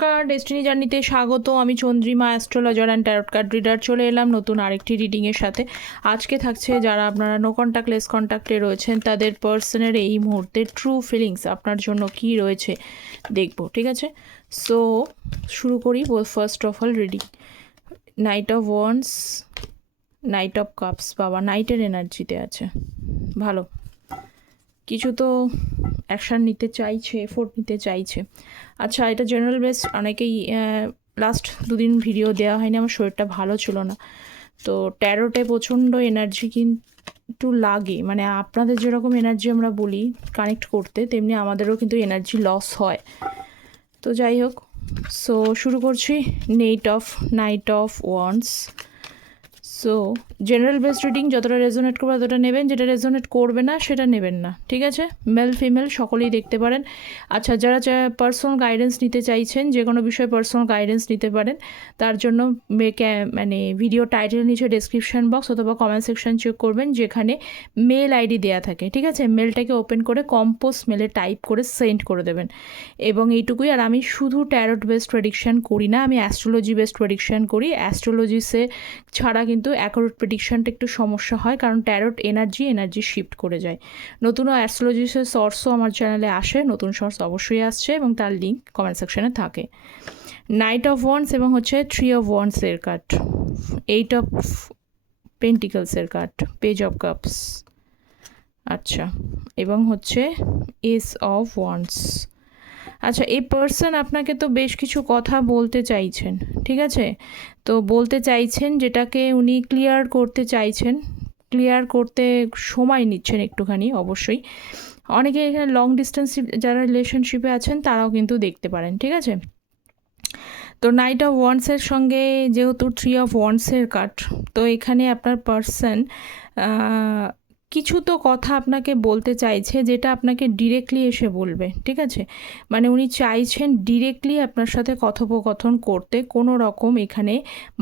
নমস্কার, ডেস্টিনি জার্নিতে স্বাগত। আমি Chandrima, astrologer and tarot card reader. চলে এলাম নতুন আরেকটি রিডিংয়ের সাথে। আজকে থাকছে যারা আপনারা নো কন্ট্যাক্ট লেস কন্ট্যাক্টে রয়েছেন তাদের পার্সনের এই মুহূর্তে ট্রু ফিলিংস আপনার জন্য কি রয়েছে দেখব, ঠিক আছে? সো শুরু করি। First of all reading. Night of wands, night of cups. বাবা নাইটের এনার্জিতে আছে, ভালো। কিছু তো অ্যাকশান নিতে চাইছে, এফোর্ট নিতে চাইছে। আচ্ছা, এটা জেনারেল বেস। অনেকেই লাস্ট দুদিন ভিডিও দেওয়া হয়নি, আমার শরীরটা ভালো ছিল না। তো ট্যারোটে প্রচণ্ড এনার্জি কিন্তু লাগে, মানে আপনাদের যেরকম এনার্জি আমরা বলি কানেক্ট করতে, তেমনি আমাদেরও কিন্তু এনার্জি লস হয়। তো যাই হোক, সো শুরু করছি। Night of wands. So general based reading, যতটা রেজোনেট করবে ততটা নেবেন, যেটা রেজোনেট করবে না সেটা নেবেন না, ঠিক আছে? মেল ফিমেল সকলেই দেখতে পারেন। আচ্ছা, যারা পার্সোনাল গাইডেন্স নিতে চাইছেন, যে কোনো বিষয়ে পার্সোনাল গাইডেন্স নিতে পারেন। তার জন্য মানে ভিডিও টাইটেল নিচে ডেসক্রিপশন বক্স অথবা কমেন্ট সেকশন চেক করবেন, যেখানে মেল আইডি দেওয়া থাকে, ঠিক আছে? মেলটাকে ওপেন করে কম্পোস্ট মেলে টাইপ করে সেন্ড করে দেবেন, এবং এইটুকুই। আর আমি শুধু ট্যারোট বেসড প্রেডিকশান করি না, আমি অ্যাস্ট্রোলজি বেসড প্রেডিকশান করি। অ্যাস্ট্রোলজিসে ছাড়া কিন্তু অ্যাকুরেট প্রেডিকশানটা একটু সমস্যা হয়, কারণ ট্যারোট এনার্জি শিফট করে যায়। নতুন অ্যাস্ট্রোলজিসের সোর্সও আমার চ্যানেলে আসে, নতুন সোর্স অবশ্যই আসছে, এবং তার লিঙ্ক কমেন্ট সেকশনে থাকে। নাইট অফ ওয়ান্স এবং হচ্ছে 3 অফ ওয়ান্সের কার্ড, 8 অফ পেন্টিকলসের কার্ড, পেজ অফ কাপস। আচ্ছা, এবং হচ্ছে এস অফ ওয়ান্স। আচ্ছা, এই পার্সন আপনাকে তো বেশ কিছু কথা বলতে চাইছেন, ঠিক আছে? তো বলতে চাইছেন, যেটাকে উনি ক্লিয়ার করতে চাইছেন, ক্লিয়ার করতে সময় নিচ্ছেন একটুখানি অবশ্যই। অনেকে এখানে লং ডিস্টেন্স যারা রিলেশনশিপে আছেন তারাও কিন্তু দেখতে পারেন, ঠিক আছে? তো নাইট অফ ওয়ান্সের সঙ্গে যেহেতু 3 অফ ওয়ান্সের কার্ড, তো এখানে আপনার পার্সন কিছু তো কথা আপনাকে বলতে চাইছে, যেটা আপনাকে ডিরেক্টলি এসে বলবে, ঠিক আছে? মানে উনি চাইছেন ডিরেক্টলি আপনার সাথে কথোপকথন করতে, কোনো রকম এখানে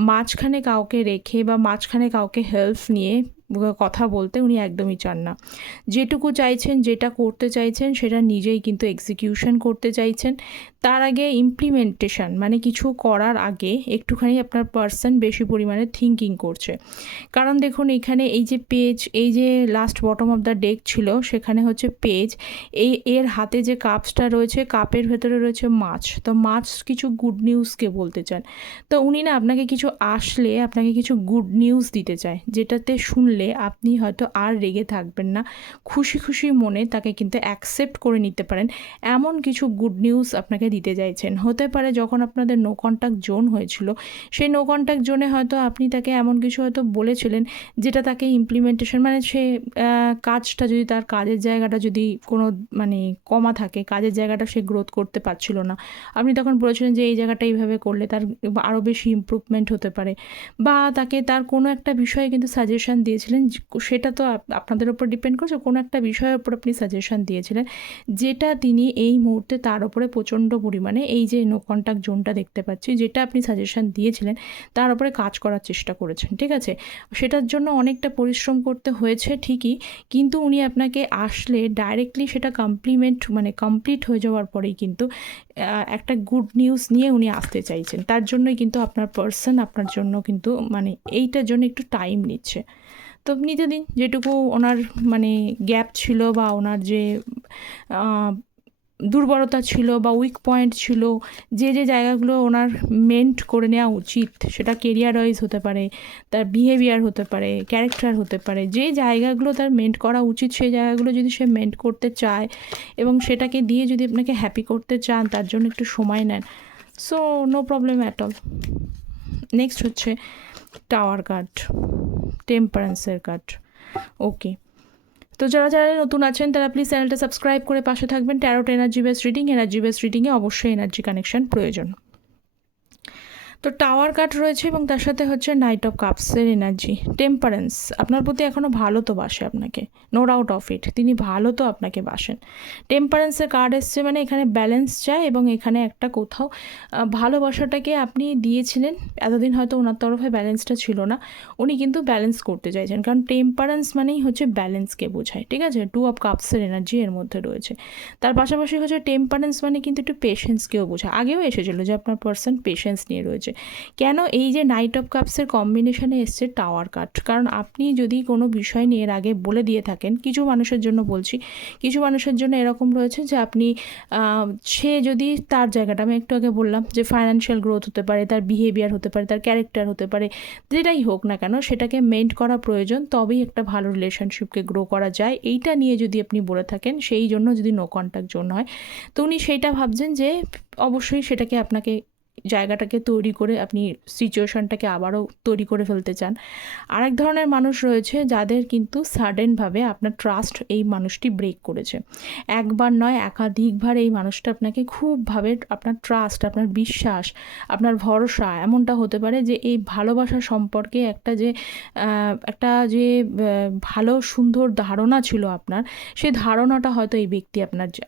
মাঝখানে কাউকে রেখে বা মাঝখানে কাউকে হেল্প নিয়ে কথা বলতে উনি একদমই চান না। যেটুকু চাইছেন, যেটা করতে চাইছেন, সেটা নিজেই কিন্তু এক্সিকিউশন করতে চাইছেন। তার আগে ইমপ্লিমেন্টেশন, মানে কিছু করার আগে একটুখানি আপনার পার্সন বেশি পরিমাণে থিঙ্কিং করছে। কারণ দেখুন, এখানে এই যে পেজ, এই যে last bottom of the deck ছিল, সেখানে হচ্ছে পেজ, এর হাতে যে কাপসটা রয়েছে, কাপের ভেতরে রয়েছে মাছ। তো মাছ কিছু গুড নিউজকে বলতে চান। তো উনি না আপনাকে কিছু আসলে আপনাকে কিছু গুড নিউজ দিতে চায়, যেটাতে শুনলে আপনি হয়তো আর রেগে থাকবেন না, খুশি খুশি মনে তাকে কিন্তু অ্যাকসেপ্ট করে নিতে পারেন। এমন কিছু গুড নিউজ আপনাকে দিতে চাইছেন। হতে পারে যখন আপনাদের নো কন্ট্যাক্ট জোন হয়েছিল, সেই নো কন্ট্যাক্ট জোনে হয়তো আপনি তাকে এমন কিছু হয়তো বলেছিলেন, যেটা তাকে ইমপ্লিমেন্টেশন, মানে সে কাজটা যদি, তার কাজের জায়গাটা যদি কোনো মানে কমা থাকে, কাজের জায়গাটা সে গ্রোথ করতে পারছিল না, আপনি তখন বলেছিলেন যে এই জায়গাটা এইভাবে করলে তার আরও বেশি ইমপ্রুভমেন্ট হতে পারে, বা তাকে তার কোনো একটা বিষয়ে কিন্তু সাজেশন দিয়েছিলেন। সেটা তো আপনাদের ওপর ডিপেন্ড করছে, কোনো একটা বিষয়ের ওপর আপনি সাজেশন দিয়েছিলেন, যেটা তিনি এই মুহূর্তে তার উপরে প্রচণ্ড পরিমাণে, এই যে নো কন্ট্যাক্ট জোনটা দেখতে পাচ্ছি, যেটা আপনি সাজেশন দিয়েছিলেন তার উপরে কাজ করার চেষ্টা করেছেন, ঠিক আছে? সেটার জন্য অনেকটা পরিশ্রম করতে হয়েছে ঠিকই, কিন্তু উনি আপনাকে আসলে ডাইরেক্টলি সেটা কমপ্লিট হয়ে যাওয়ার পরেই কিন্তু একটা গুড নিউজ নিয়ে উনি আসতে চাইছেন। তার জন্যই কিন্তু আপনার পার্সন আপনার জন্য কিন্তু মানে এইটার জন্য একটু টাইম নিচ্ছে। তো নিতে দিন, যেটুকু ওনার মানে গ্যাপ ছিল, বা ওনার যে দুর্বলতা ছিল বা উইক পয়েন্ট ছিল, যে জায়গাগুলো ওনার মেন্ট করে নেওয়া উচিত, সেটা কেরিয়ার ওয়াইজ হতে পারে, তার বিহেভিয়ার হতে পারে, ক্যারেক্টার হতে পারে, যে জায়গাগুলো তার মেন্ট করা উচিত, সেই জায়গাগুলো যদি সে মেন্ট করতে চায় এবং সেটাকে দিয়ে যদি আপনাকে হ্যাপি করতে চান, তার জন্য একটু সময় নেন, so no problem at all. Next হচ্ছে টাওয়ার কার্ড, টেম্পারেন্সের কার্ড। ওকে, তো যারা যারা নতুন আছেন তারা প্লিজ চ্যানেলটা সাবস্ক্রাইব করে পাশে থাকবেন। ট্যারোট এনার্জি বেসড রিডিংয়ে অবশ্যই এনার্জি কানেকশন প্রয়োজন। তো টাওয়ার কার্ড রয়েছে এবং তার সাথে হচ্ছে নাইট অফ কাপসের এনার্জি। টেম্পারেন্স, আপনার প্রতি এখনও ভালো তো বাসে আপনাকে, নো ডাউট অফ ইট, তিনি ভালো তো আপনাকে বাসেন। টেম্পারেন্সের কার্ড এসছে মানে এখানে ব্যালেন্স চায় এবং এখানে একটা কোথাও ভালোবাসাটাকে আপনি দিয়েছিলেন, এতদিন হয়তো ওনার তরফে ব্যালেন্সটা ছিল না, উনি কিন্তু ব্যালেন্স করতে চাইছেন, কারণ টেম্পারেন্স মানেই হচ্ছে ব্যালেন্সকে বোঝায়, ঠিক আছে। টু অফ কাপসের এনার্জি এর মধ্যে রয়েছে। তার পাশাপাশি হচ্ছে টেম্পারেন্স মানে কিন্তু একটু পেশেন্সকেও বোঝায়। আগেও এসেছিলো যে আপনার পার্সন পেশেন্স নিয়ে রয়েছে। কেন এই যে নাইট অফ কাপসের কম্বিনেশনে এসছে টাওয়ার কার্ড, কারণ আপনি যদি কোনো বিষয় নিয়ে এর আগে বলে দিয়ে থাকেন, কিছু মানুষের জন্য বলছি, কিছু মানুষের জন্য এরকম রয়েছে যে আপনি সে যদি তার জায়গাটা, আমি একটু আগে বললাম যে ফাইন্যান্সিয়াল গ্রোথ হতে পারে, তার বিহেভিয়ার হতে পারে, তার ক্যারেক্টার হতে পারে, যেটাই হোক না কেন সেটাকে মেইনটেন করা প্রয়োজন, তবেই একটা ভালো রিলেশনশিপকে গ্রো করা যায়। এইটা নিয়ে যদি আপনি বলে থাকেন, সেই জন্য যদি নো কন্ট্যাক্ট জোন হয়, তো উনি সেইটা ভাবছেন যে অবশ্যই সেটাকে আপনাকে জায়গাটাকে তৈরি করে আপনি সিচুয়েশনটাকে আবারও তৈরি করে ফেলতে চান। আরেক ধরনের মানুষ রয়েছে যাদের কিন্তু সাডেনভাবে আপনার ট্রাস্ট এই মানুষটি ব্রেক করেছে, একবার নয় একাধিকবার এই মানুষটা আপনাকে খুবভাবে, আপনার ট্রাস্ট, আপনার বিশ্বাস, আপনার ভরসা এমনটা হতে পারে যে এই ভালোবাসা সম্পর্কে একটা যে ভালো সুন্দর ধারণা ছিল আপনার, সেই ধারণাটা হয়তো এই ব্যক্তি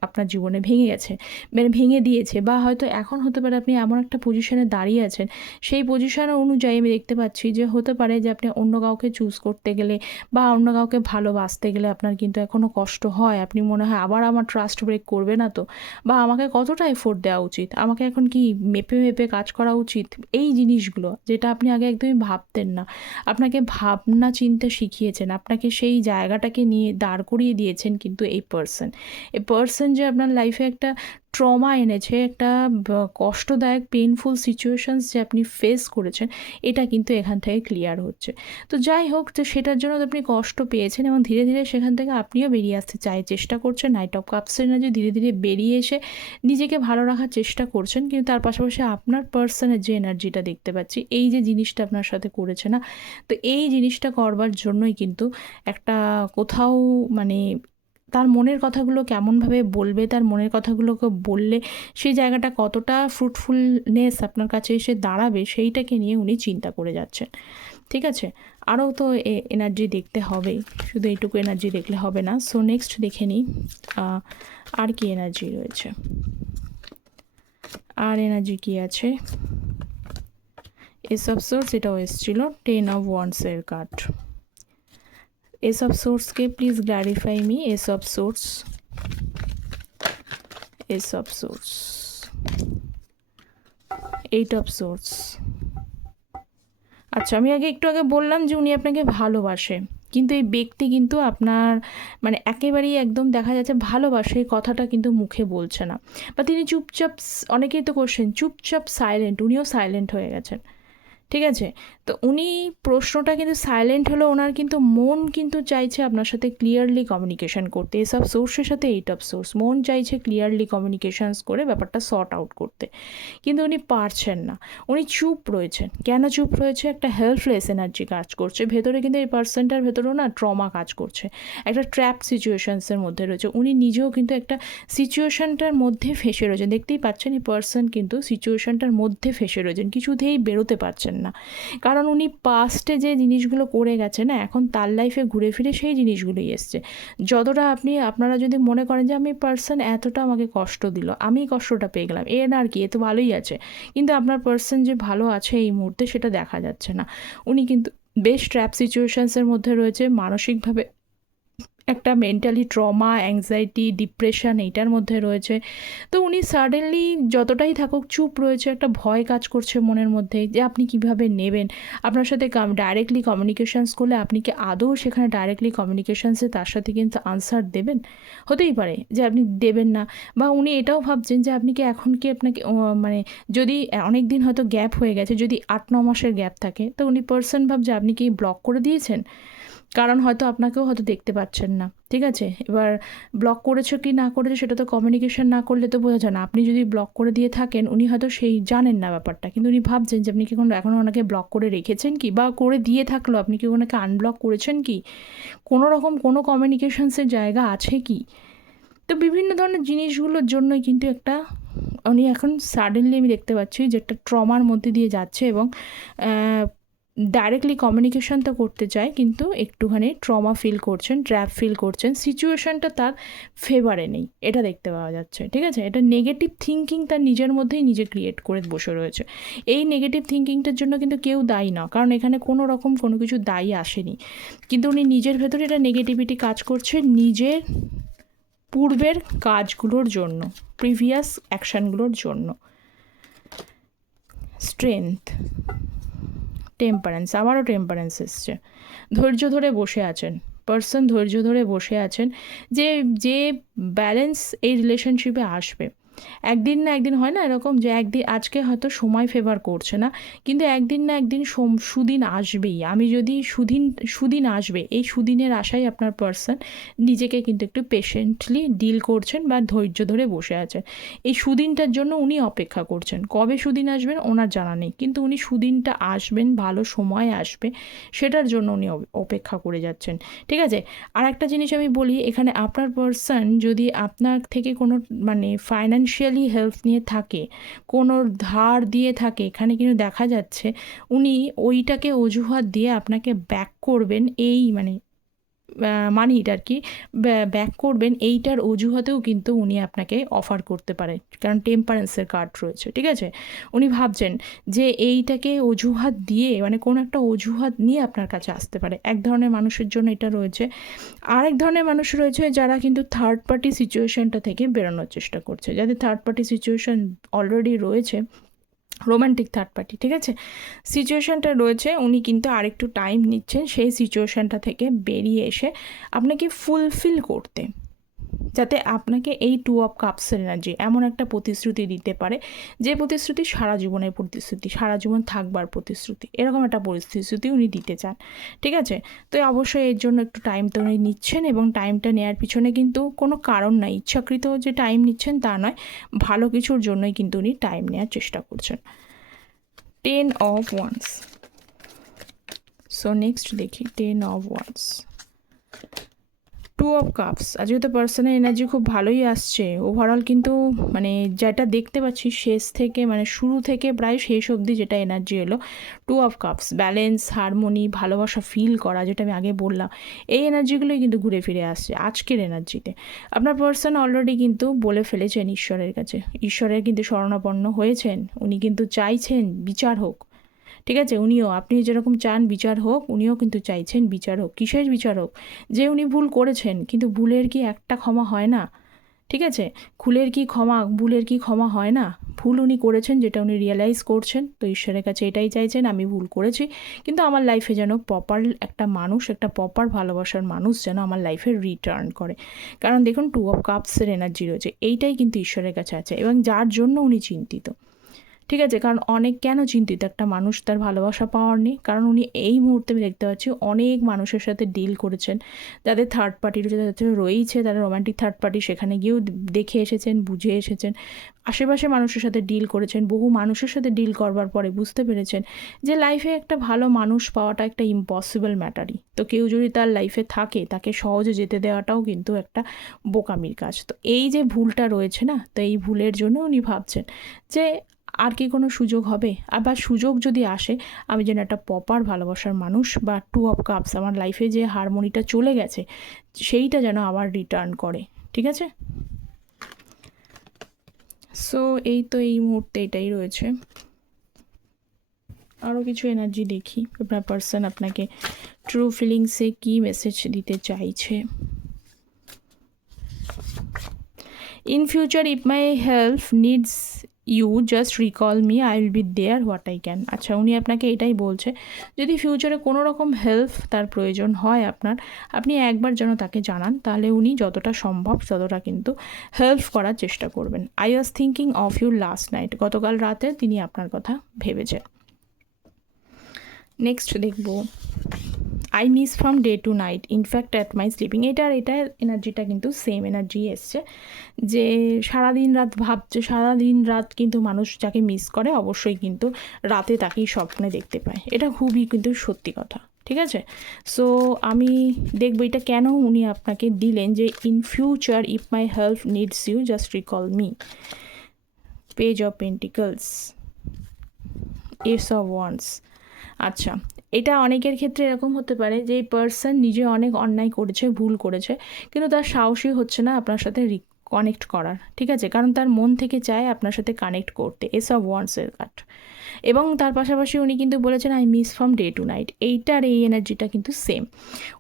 আপনার জীবনে ভেঙে গেছে, মানে ভেঙে দিয়েছে, বা হয়তো এখন হতে পারে আপনি এমন একটা পজিশনে দাঁড়িয়ে আছেন, সেই পজিশন অনুযায়ী আমি দেখতে পাচ্ছি যে হতে পারে যে আপনি অন্য কাউকে চুজ করতে গেলে বা অন্য কাউকে ভালোবাসতে গেলে আপনার কিন্তু এখনও কষ্ট হয়। আপনি মনে হয় আবার আমার ট্রাস্ট ব্রেক করবে না তো, বা আমাকে কতটা এফোর্ট দেওয়া উচিত, আমাকে এখন কি মেপে মেপে কাজ করা উচিত, এই জিনিসগুলো যেটা আপনি আগে একদমই ভাবতেন না, আপনাকে ভাবনা চিন্তা শিখিয়েছেন, আপনাকে সেই জায়গাটাকে নিয়ে দাঁড় করিয়ে দিয়েছেন কিন্তু এই পার্সন যে আপনার লাইফে একটা ট্রমা এনেছে, একটা কষ্টদায়ক পেইনফুল সিচুয়েশনস যে আপনি ফেস করেছেন, এটা কিন্তু এখান থেকে ক্লিয়ার হচ্ছে। তো যাই হোক, তো সেটার জন্য তো আপনি কষ্ট পেয়েছেন এবং ধীরে ধীরে সেখান থেকে আপনিও বেরিয়ে আসতে চেষ্টা করছেন। নাইট অফ কাপসের এনার্জি, ধীরে ধীরে বেরিয়ে এসে নিজেকে ভালো রাখার চেষ্টা করছেন, কিন্তু তার পাশাপাশি আপনার পার্সনের যে এনার্জিটা দেখতে পাচ্ছি, এই যে জিনিসটা আপনার সাথে করেছে না, তো এই জিনিসটা করবার জন্যই কিন্তু একটা কোথাও মানে তার মনের কথাগুলো কেমনভাবে বলবে, তার মনের কথাগুলোকে বললে সেই জায়গাটা কতটা ফ্রুটফুলনেস আপনার কাছে এসে দাঁড়াবে, সেইটাকে নিয়ে উনি চিন্তা করে যাচ্ছেন, ঠিক আছে। আরও তো এনার্জি দেখতে হবেই, শুধু এইটুকু এনার্জি দেখলে হবে না। সো নেক্সট দেখে নিই আর কি এনার্জি রয়েছে, আর এনার্জি কি আছে। এসব সোর্স এটাও এসেছিল, 10 অফ ওয়ান্ডসের কার্ড। Ace of Swords के please clarify me. Ace of Swords, Ace of Swords, 8 of Swords। আচ্ছা, আমি একটু আগে বললাম যে উনি আপনাকে ভালোবাসে, কিন্তু এই ব্যক্তি কিন্তু আপনার মানে একেবারেই একদম দেখা যাচ্ছে ভালোবাসে এই কথাটা কিন্তু মুখে বলছে না, বা তিনি চুপচাপ, অনেকেই তো কোশ্চেন চুপচাপ সাইলেন্ট, উনিও সাইলেন্ট হয়ে গেছেন, ঠিক আছে। তো উনি প্রশ্নটা কিন্তু সাইলেন্ট হলো, ওনার কিন্তু মন কিন্তু চাইছে আপনার সাথে ক্লিয়ারলি কমিউনিকেশন করতে। এসব সোর্সের সাথে 8 অফ সোর্স, মন চাইছে ক্লিয়ারলি কমিউনিকেশনস করে ব্যাপারটা সর্ট আউট করতে, কিন্তু উনি পারছেন না, উনি চুপ রয়েছেন। কেন চুপ রয়েছে? একটা হেল্পলেস এনার্জি কাজ করছে ভেতরে, কিন্তু এই পার্সনটার ভেতরেও না ট্রমা কাজ করছে, একটা ট্র্যাপ সিচুয়েশনসের মধ্যে রয়েছে, উনি নিজেও কিন্তু একটা সিচুয়েশনটার মধ্যে ফেসে রয়েছেন। দেখতেই পাচ্ছেন এই পার্সন কিন্তু সিচুয়েশনটার মধ্যে ফেসে রয়েছেন, কিছুতেই বেরোতে পারছেন না, কারণ উনি পাস্টে যে জিনিসগুলো করে গেছে না, এখন তার লাইফে ঘুরে ফিরে সেই জিনিসগুলোই এসছে। যতটা আপনারা যদি মনে করেন যে আমি পার্সন এতটা আমাকে কষ্ট দিল, আমি কষ্টটা পেয়ে গেলাম, এ না আর কি, এ তো ভালোই আছে, কিন্তু আপনার পার্সন যে ভালো আছে এই মুহূর্তে সেটা দেখা যাচ্ছে না। উনি কিন্তু বেশ ট্র্যাপ সিচুয়েশনসের মধ্যে রয়েছে, মানসিকভাবে একটা মেন্টালি ট্রমা, অ্যাংজাইটি, ডিপ্রেশন এইটার মধ্যে রয়েছে। তো উনি সাডেনলি যতটাই থাকুক চুপ রয়েছে, একটা ভয় কাজ করছে মনের মধ্যে যে আপনি কিভাবে নেবেন, আপনার সাথে ডাইরেক্টলি কমিউনিকেশানস করলে আপনি কি আদৌ সেখানে ডাইরেক্টলি কমিউনিকেশানসে তার সাথে কিন্তু আনসার দেবেন? হতেই পারে যে আপনি দেবেন না, বা উনি এটাও ভাবছেন যে আপনি কি এখন কি আপনাকে মানে যদি অনেক দিন হয়তো গ্যাপ হয়ে গেছে, যদি 8-9 মাসের গ্যাপ থাকে, তো উনি পার্সন ভাবছে আপনি কি ব্লক করে দিয়েছেন, কারণ হয়তো আপনাকেও হয়তো দেখতে পাচ্ছেন না, ঠিক আছে। এবার ব্লক করেছো কি না করেছো সেটা তো কমিউনিকেশন না করলে তো বোঝা যায় না। আপনি যদি ব্লক করে দিয়ে থাকেন, উনি হয়তো সেই জানেন না ব্যাপারটা, কিন্তু উনি ভাবছেন যে আপনি কি এখনও ওনাকে ব্লক করে রেখেছেন কি, বা করে দিয়ে থাকলো আপনি কি ওনাকে আনব্লক করেছেন কি, কোনো রকম কোনো কমিউনিকেশনসের জায়গা আছে কি। তো বিভিন্ন ধরনের জিনিসগুলোর জন্যই কিন্তু একটা উনি এখন সাডেনলি আমি দেখতে পাচ্ছি যে একটা ট্রমার মধ্যে দিয়ে যাচ্ছে এবং ডাইরেক্টলি কমিউনিকেশন তো করতে চায়, কিন্তু একটুখানি ট্রমা ফিল করছেন, ট্র্যাপ ফিল করছেন, সিচুয়েশনটা তার ফেভারে নেই, এটা দেখতে পাওয়া যাচ্ছে। ঠিক আছে, এটা নেগেটিভ থিঙ্কিং তার নিজের মধ্যেই নিজে ক্রিয়েট করে বসে রয়েছে। এই নেগেটিভ থিঙ্কিংটার জন্য কিন্তু কেউ দায়ী না, কারণ এখানে কোনো রকম কোনো কিছু দায়ী আসেনি, কিন্তু উনি নিজের ভেতরে এটা নেগেটিভিটি কাজ করছে নিজের পূর্বের কাজগুলোর জন্য, প্রিভিয়াস অ্যাকশানগুলোর জন্য। স্ট্রেংথ, টেম্পারেন্স, আবারও টেম্পারেন্স এসছে। ধৈর্য ধরে বসে আছেন পার্সন, ধৈর্য ধরে বসে আছেন যে যে ব্যালেন্স এই রিলেশনশিপে আসবে। একদিন না একদিন হয় না এরকম, যে একদিন আজকে হয়তো সময় ফেভার করছে না, কিন্তু একদিন না একদিন সুদিন আসবেই। আমি যদি সুদিন আসবে, এই সুদিনের আশায় আপনার পার্সন নিজেকে কিন্তু একটু পেশেন্টলি ডিল করছেন বা ধৈর্য ধরে বসে আছেন। এই সুদিনটার জন্য উনি অপেক্ষা করছেন। কবে সুদিন আসবেন ওনার জানা নেই, কিন্তু উনি সুদিনটা আসবেন, ভালো সময় আসবে, সেটার জন্য উনি অপেক্ষা করে যাচ্ছেন। ঠিক আছে, আর একটা জিনিস আমি বলি, এখানে আপনার পার্সন যদি আপনার থেকে কোনো মানে ফাইন্যান্সিয়ালি হেল্প নিয়ে থাকে, কোনো ধার দিয়ে থাকে, এখানে কিন্তু দেখা যাচ্ছে উনি ওইটাকে অজুহাত দিয়ে আপনাকে ব্যাক করবেন, এই মানে মানিটা আর কি ব্যাক করবেন, এইটার অজুহাতেও কিন্তু উনি আপনাকে অফার করতে পারে, কারণ টেম্পারেন্সের কার্ড রয়েছে। ঠিক আছে, উনি ভাবছেন যে এইটাকে অজুহাত দিয়ে, মানে কোনো একটা অজুহাত নিয়ে আপনার কাছে আসতে পারে। এক ধরনের মানুষের জন্য এটা রয়েছে। আরেক ধরনের মানুষ রয়েছে যারা কিন্তু থার্ড পার্টি সিচুয়েশনটা থেকে বেরোনোর চেষ্টা করছে, যাদের থার্ড পার্টি সিচুয়েশন অলরেডি রয়েছে, রোম্যান্টিক থার্ড পার্টি। ঠিক আছে, সিচুয়েশানটা রয়েছে, উনি কিন্তু আরেকটু টাইম নিচ্ছেন সেই সিচুয়েশানটা থেকে বেরিয়ে এসে আপনাকে ফুলফিল করতে, যাতে আপনাকে এই 2 অফ কাপসের এনার্জি এমন একটা প্রতিশ্রুতি দিতে পারে, যে প্রতিশ্রুতি সারা জীবনের প্রতিশ্রুতি, সারা জীবন থাকবার প্রতিশ্রুতি, এরকম একটা প্রতিশ্রুতি উনি দিতে চান। ঠিক আছে, তো অবশ্যই এর জন্য একটু টাইম তো উনি নিচ্ছেন, এবং টাইমটা নেওয়ার পিছনে কিন্তু কোনো কারণ নাই, ইচ্ছাকৃত যে টাইম নিচ্ছেন তা নয়, ভালো কিছুর জন্যই কিন্তু উনি টাইম নেওয়ার চেষ্টা করছেন। 10 of wands. So next দেখি 10 of wands, 2 of cups। আজকে তো পার্সনের এনার্জি খুব ভালোই আসছে ওভারঅল, কিন্তু মানে যেটা দেখতে পাচ্ছি শেষ থেকে, মানে শুরু থেকে প্রায় শেষ অবধি যেটা এনার্জি এলো, 2 of cups, ব্যালেন্স, হারমোনি, ভালোবাসা ফিল করা, যেটা আমি আগে বললাম, এই এনার্জিগুলোই কিন্তু ঘুরে ফিরে আসছে আজকের এনার্জিতে। আপনার পার্সন অলরেডি কিন্তু বলে ফেলেছেন ঈশ্বরের কাছে, ঈশ্বরের কিন্তু শরণাপন্ন হয়েছেন, উনি কিন্তু চাইছেন বিচার হোক। ঠিক আছে, উনিও, আপনি যেরকম চান বিচার হোক, উনিও কিন্তু চাইছেন বিচার হোক। কিসের বিচার হোক? যে উনি ভুল করেছেন, কিন্তু ভুলের কি একটা ক্ষমা হয় না? ঠিক আছে, ভুলের কি ক্ষমা হয় না? ভুল উনি করেছেন, যেটা উনি রিয়েলাইজ করছেন, তো ঈশ্বরের কাছে এটাই চাইছেন, আমি ভুল করেছি, কিন্তু আমার লাইফে যেন প্রপার একটা মানুষ, একটা প্রপার ভালোবাসার মানুষ যেন আমার লাইফে রিটার্ন করে। কারণ দেখুন 2 অফ কাপসের এনার্জি রয়েছে, এইটাই কিন্তু ঈশ্বরের কাছে আছে, এবং যার জন্য উনি চিন্তিত। ঠিক আছে, কারণ অনেক কেন চিন্তিত একটা মানুষ তার ভালোবাসা পাওয়ার নেই, কারণ উনি এই মুহূর্তে আমি দেখতে পাচ্ছি অনেক মানুষের সাথে ডিল করেছেন, যাদের থার্ড পার্টি রয়েছে, তারা রোম্যান্টিক থার্ড পার্টি, সেখানে গিয়েও দেখে এসেছেন, বুঝে এসেছেন, আশেপাশে মানুষের সাথে ডিল করেছেন, বহু মানুষের সাথে ডিল করবার পরে বুঝতে পেরেছেন যে লাইফে একটা ভালো মানুষ পাওয়াটা একটা ইম্পসিবল ম্যাটারই। তো কেউ যদি তার লাইফে থাকে, তাকে সহজে যেতে দেওয়াটাও কিন্তু একটা বোকামির কাজ। তো এই যে ভুলটা রয়েছে না, তো এই ভুলের জন্য উনি ভাবছেন যে আর কি কোনো সুযোগ হবে, আবার সুযোগ যদি আসে, আমি যেন একটা প্রপার ভালোবাসার মানুষ, বা 2 অফ কাপস, আমার লাইফে যে হারমোনিটা চলে গেছে সেইটা যেন আবার রিটার্ন করে। ঠিক আছে, সো এই তো এই মুহূর্তে এটাই রয়েছে। আরও কিছু এনার্জি দেখি, আপনার পার্সন আপনাকে ট্রু ফিলিংসে কী মেসেজ দিতে চাইছে। In future if my help needs you just recall me, I will be there what I can. আচ্ছা, উনি আপনাকে এটাই বলছে, যদি ফিউচারে কোনো রকম হেল্প তার প্রয়োজন হয় আপনার, আপনি একবার যেন তাকে জানান, তাহলে উনি যতটা সম্ভব ততটা কিন্তু হেল্প করার চেষ্টা করবেন। I was thinking of you last night, গতকাল রাতে তিনি আপনার কথা ভেবেছেন। নেক্সট দেখব, I miss from day to night, in fact at my sleeping. এটার এনার্জিটা কিন্তু সেম এনার্জি এসছে, যে সারাদিন রাত ভাবছে, সারাদিন রাত কিন্তু মানুষ যাকে মিস করে অবশ্যই কিন্তু রাতে তাকেই স্বপ্নে দেখতে পায়, এটা খুবই কিন্তু সত্যি কথা। ঠিক আছে, সো আমি দেখবো এটা কেন উনি আপনাকে দিলেন, যে in future if my help needs you just recall me. Page of pentacles, ace of wands. আচ্ছা, এটা অনেকের ক্ষেত্রে এরকম হতে পারে যে এই পার্সন নিজে অনেক অন্যায় করেছে, ভুল করেছে, কিন্তু তার সাহসই হচ্ছে না আপনার সাথে কানেক্ট করার, ঠিক আছে, কারণ তার মন থেকে চায় আপনার সাথে কানেক্ট করতে, এস অফ ওয়ান্সের কার্ড। এবং তার পাশাপাশি উনি কিন্তু বলেছেন I miss from day to night, এইটার এই এনার্জিটা কিন্তু সেম।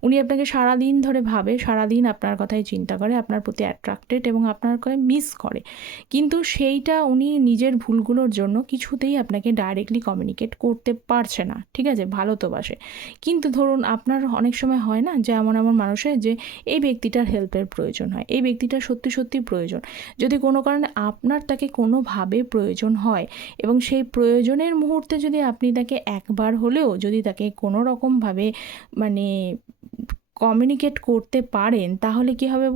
উনি আপনাকে সারাদিন ধরে ভাবে, সারাদিন আপনার কথাই চিন্তা করে, আপনার প্রতি অ্যাট্রাক্টেড এবং আপনার কথা মিস করে, কিন্তু সেইটা উনি নিজের ভুলগুলোর জন্য কিছুতেই আপনাকে ডাইরেক্টলি কমিউনিকেট করতে পারছে না, ঠিক আছে, ভালো তো বাসে, কিন্তু ধরুন আপনার অনেক সময় হয় না যে এমন এমন মানুষের যে এই ব্যক্তিটার হেল্পের প্রয়োজন হয়, এই ব্যক্তিটার সত্যি সত্যি প্রয়োজন, যদি কোনো কারণে আপনার তাকে কোনোভাবে প্রয়োজন হয় এবং সেই প্রয়োজনের মুহূর্তে যদি আপনি তাকে একবার হলেও যদি তাকে কোনো রকমভাবে মানে কমিউনিকেট করতে পারেন, তাহলে কি হবে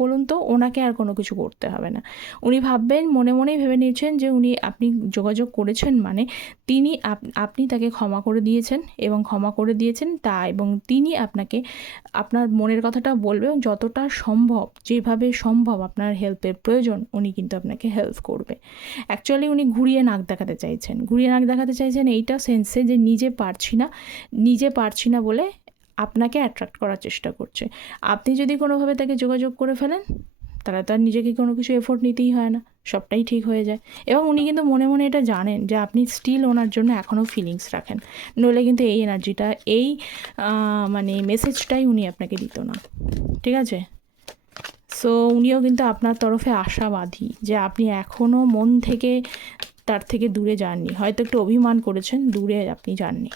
বলুন তো ওনাকে আর কোনো কিছু করতে হবে না। উনি ভাববেন, মনে মনেই ভেবে নিয়েছেন যে আপনি যোগাযোগ করেছেন মানে আপনি তাকে ক্ষমা করে দিয়েছেন এবং ক্ষমা করে দিয়েছেন এবং তিনি আপনাকে আপনার মনের কথাটা বলবে, যতটা সম্ভব, যেভাবে সম্ভব আপনার হেল্পের প্রয়োজন উনি কিন্তু আপনাকে হেল্প করবে। অ্যাকচুয়ালি উনি ঘুরিয়ে নাক দেখাতে চাইছেন এইটা সেন্সে যে নিজে পারছি না বলে আপনাকে অ্যাট্রাক্ট করার চেষ্টা করছে। আপনি যদি কোনোভাবে তাকে যোগাযোগ করে ফেলেন, তাহলে তার নিজেকে কোনো কিছু এফোর্ট নিতেই হয় না, সবটাই ঠিক হয়ে যায়। এবং উনি কিন্তু মনে মনে এটা জানেন যে আপনি স্টিল ওনার জন্য এখনও ফিলিংস রাখেন, নইলে কিন্তু এই এনার্জিটা এই মানে মেসেজটাই উনি আপনাকে দিত না, ঠিক আছে। সো উনিও কিন্তু আপনার তরফে আশাবাদী যে আপনি এখনও মন থেকে তার থেকে দূরে যাননি, হয়তো একটু অভিমান করেছেন, দূরে আপনি যাননি।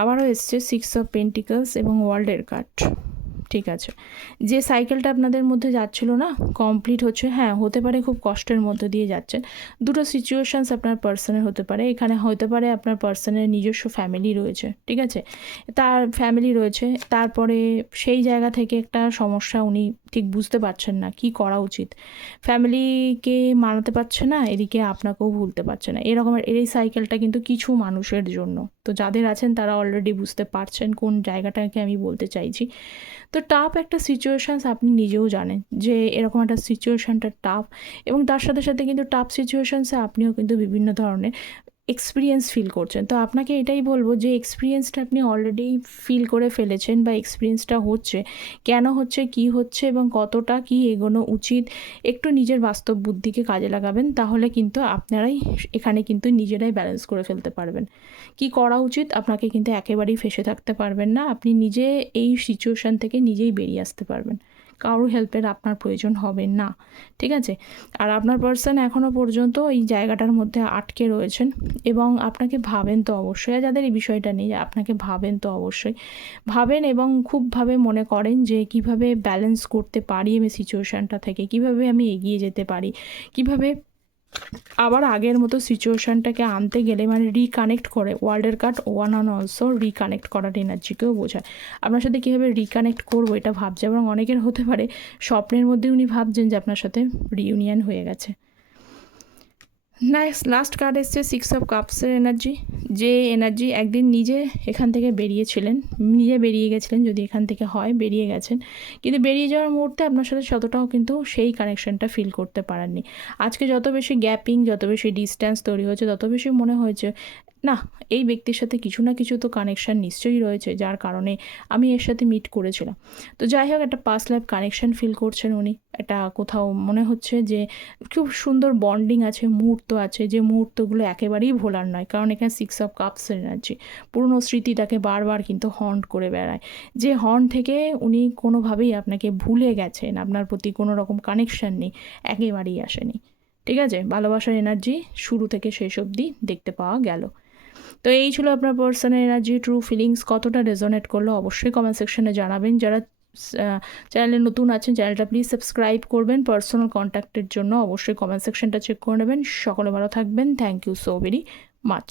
আবারও এসছে সিক্স অফ পেন্টিকলস এবং ওয়ার্ল্ডের কার্ড, ঠিক আছে। যে সাইকেলটা আপনাদের মধ্যে যাচ্ছিল না, কমপ্লিট হচ্ছে, হ্যাঁ হতে পারে খুব কষ্টের মধ্যে দিয়ে যাচ্ছেন, দুটো সিচুয়েশানস আপনার পার্সনের হতে পারে, এখানে হতে পারে আপনার পার্সনের নিজস্ব ফ্যামিলি রয়েছে, ঠিক আছে, তার ফ্যামিলি রয়েছে, তারপরে সেই জায়গা থেকে একটা সমস্যা, উনি ঠিক বুঝতে পারছেন না কি করা উচিত, ফ্যামিলিকে মানাতে পারছে না, এদিকে আপনাকেও ভুলতে পারছে না, এরকমের এই সাইকেলটা কিন্তু কিছু মানুষের জন্য। তো যাদের আছেন তারা অলরেডি বুঝতে পারছেন কোন জায়গাটাকে আমি বলতে চাইছি। তো টাফ একটা সিচুয়েশানস আপনি নিজেও জানেন যে এরকম একটা সিচুয়েশানটা টাফ, এবং তার সাথে সাথে কিন্তু টাফ সিচুয়েশানসে আপনিও কিন্তু বিভিন্ন ধরনের এক্সপিরিয়েন্স ফিল করছেন। তো আপনাকে এটাই বলবো যে এক্সপিরিয়েন্সটা আপনি অলরেডি ফিল করে ফেলেছেন, বা এক্সপিরিয়েন্সটা হচ্ছে, কেন হচ্ছে, কি হচ্ছে এবং কতটা কি এগোনো উচিত, একটু নিজের বাস্তব বুদ্ধিকে কাজে লাগাবেন, তাহলে কিন্তু আপনারাই এখানে কিন্তু নিজেরাই ব্যালেন্স করে ফেলতে পারবেন। কি করা উচিত, আপনাকে কিন্তু একেবারেই ফেঁসে থাকতে পারবেন না, আপনি নিজে এই সিচুয়েশান থেকে নিজেই বেরিয়ে আসতে পারবেন, কারোর হেল্পের আপনার প্রয়োজন হবে না, ঠিক আছে। আর আপনার পার্সন এখনও পর্যন্ত এই জায়গাটার মধ্যে আটকে রয়েছেন এবং আপনাকে ভাবেন তো অবশ্যই, যাদের এই বিষয়টা নেই আপনাকে ভাবেন তো অবশ্যই, ভাবেন এবং খুবভাবে মনে করেন যে কিভাবে ব্যালেন্স করতে পারি আমি সিচুয়েশানটা থেকে, কিভাবে আমি এগিয়ে যেতে পারি, কিভাবে আবার আগের মতো সিচুয়েশানটাকে আনতে গেলে মানে রিকানেক্ট করে, ওয়ার্ল্ডের card one on also reconnect করার এনার্জিকেও বোঝায়, আপনার সাথে কীভাবে রিকানেক্ট করবো এটা ভাবছে, এবং অনেকের হতে পারে স্বপ্নের মধ্যে উনি ভাবছেন যে আপনার সাথে রিইউনিয়ন হয়ে গেছে। লাস্ট কার্ড এসছে সিক্স অফ কাপসের এনার্জি, যে এনার্জি একদিন নিজে এখান থেকে বেরিয়েছিলেন, নিজে বেরিয়ে গেছিলেন, যদি এখান থেকে হয় বেরিয়ে গেছেন, কিন্তু বেরিয়ে যাওয়ার মুহূর্তে আপনার সাথে ততটাও কিন্তু সেই কানেকশনটা ফিল করতে পারেননি। আজকে যত বেশি গ্যাপিং, যত বেশি ডিস্ট্যান্স তৈরি হয়েছে, তত বেশি মনে হয়েছে না এই ব্যক্তির সাথে কিছু না কিছু তো কানেকশান নিশ্চয়ই রয়েছে, যার কারণে আমি এর সাথে মিট করেছিলাম। তো যাই হোক, একটা পাস্ট লাইফ কানেকশান ফিল করছেন উনি, এটা কোথাও মনে হচ্ছে যে খুব সুন্দর বন্ডিং আছে, মুহূর্ত আছে, যে মুহূর্তগুলো একেবারেই ভোলার নয়, কারণ এখানে সিক্স অফ কাপসের এনার্জি, পুরনো স্মৃতি তাকে বারবার কিন্তু হন্ট করে বেড়ায়, যে হর্ন থেকে উনি কোনোভাবেই আপনাকে ভুলে গেছেন, আপনার প্রতি কোনো রকম কানেকশান নেই, একেবারেই আসেনি, ঠিক আছে। ভালোবাসার এনার্জি শুরু থেকে শেষ অবধি দেখতে পাওয়া গেল। তো এই ছিল আপনার পার্সনের এনার্জি, ট্রু ফিলিংস কতটা রেজোনেট করলো অবশ্যই কমেন্ট সেকশনে জানাবেন। যারা চ্যানেলে নতুন আছেন চ্যানেলটা প্লিজ সাবস্ক্রাইব করবেন, পার্সোনাল কন্ট্যাক্টের জন্য অবশ্যই কমেন্ট সেকশনটা চেক করে নেবেন। সকলে ভালো থাকবেন, thank you so very much.